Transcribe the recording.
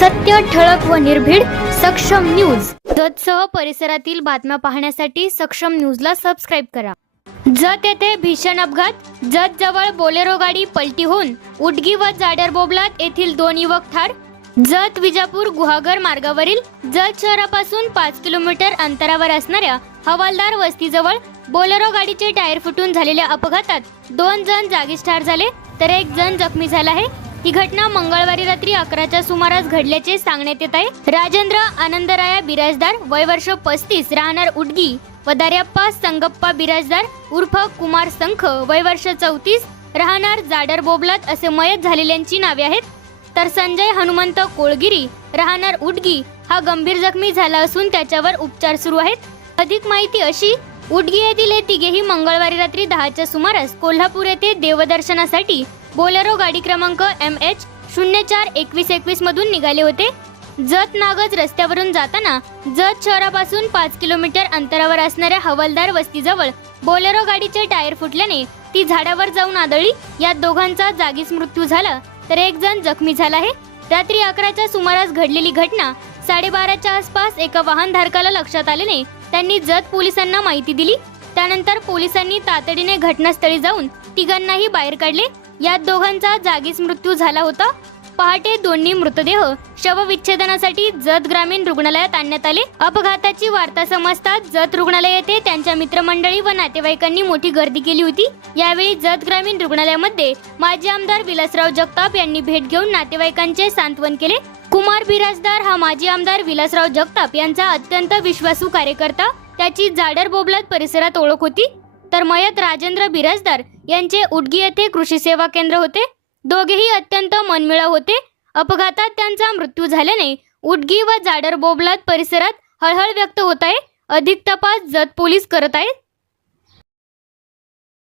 सत्य ठळक व निर्भीड सक्षम न्यूज. जतसह परिसरातील बातम्या पाहण्यासाठी सक्षम न्यूजला सबस्क्राईब करा. जत येथे भीषण अपघात. जत जवळ बोलेरो गाडी पलटी होऊन उडगी व जाडर बोबलात येथील दोन युवक ठार. जत विजापूर गुहागर मार्गावरील जत शहरापासून पाच किलोमीटर अंतरावर असणाऱ्या हवालदार वस्तीजवळ बोलेरो गाडीचे टायर फुटून झालेल्या अपघातात दोन जण जागीच ठार झाले तर एक जण जखमी झाला आहे. ही घटना मंगळवारी रात्री अकराच्या सुमारास घडल्याचे सांगण्यात येत आहे. राजेंद्र आनंदराया बिराजदार वय वर्ष पस्तीस राहणार उडगी व दार्याप्पा संगप्पा बिराजदार उर्फ कुमार संख वय वर्ष चौतीस राहणार जाडर बोबलात असे मयत झालेल्यांची नावे आहेत. तर संजय हनुमंत कोळगिरी राहणार उडगी हा गंभीर जखमी झाला असून त्याच्यावर उपचार सुरू आहेत. अधिक माहिती अशी उडगी येथील हे तिघेही मंगळवारी रात्री दहाच्या सुमारास कोल्हापूर येथे देवदर्शनासाठी बोलेरो गाडी क्रमांक एम एच शून्य चार एकवीस एकवीस मधून निघाले होते. जत नागज रस्त्यावरून जाताना जत शहरापासून पाच किलोमीटर अंतरावर असणाऱ्या हवालदार वस्तीजवळ बोलेरो गाडीचे टायर फुटल्याने ती झाडावर जाऊन आदळली. यात दोघांचा जागीच मृत्यू झाला तर एक जण जखमी झाला आहे. रात्री अकराच्या सुमारास घडलेली घटना साडेबाराच्या आसपास एका वाहनधारकाला लक्षात आल्याने त्यांनी जत पोलिसांना माहिती दिली. त्यानंतर पोलिसांनी तातडीने घटनास्थळी जाऊन तिघांनाही बाहेर काढले. यात दोघांचा जागीच मृत्यू झाला होता. पहाटे दोन्ही मृतदेह शवविच्छेदनासाठी जत ग्रामीण रुग्णालयात आणण्यात आले. अपघाताची वार्ता समजताच जत रुग्णालय येथे त्यांच्या मित्रमंडळी व नातेवाईकांनी मोठी गर्दी केली होती. यावेळी जत ग्रामीण रुग्णालयामध्ये माजी आमदार विलासराव जगताप यांनी भेट घेऊन नातेवाईकांचे सांत्वन केले. कुमार बिराजदार हा माजी आमदार विलासराव जगताप यांचा अत्यंत विश्वासू कार्यकर्ता. त्याची जाडर बोबलात परिसरात ओळख होती. तर मयत राजेंद्र बिराजदार यांचे उडगी येथे कृषी सेवा केंद्र होते. दोघेही अत्यंत मनमिळाव होते. अपघातात त्यांचा मृत्यू झाल्याने उडगी व जाडर बोबलात परिसरात हळहळ व्यक्त होत आहे. अधिक तपास जत पोलीस करत आहेत.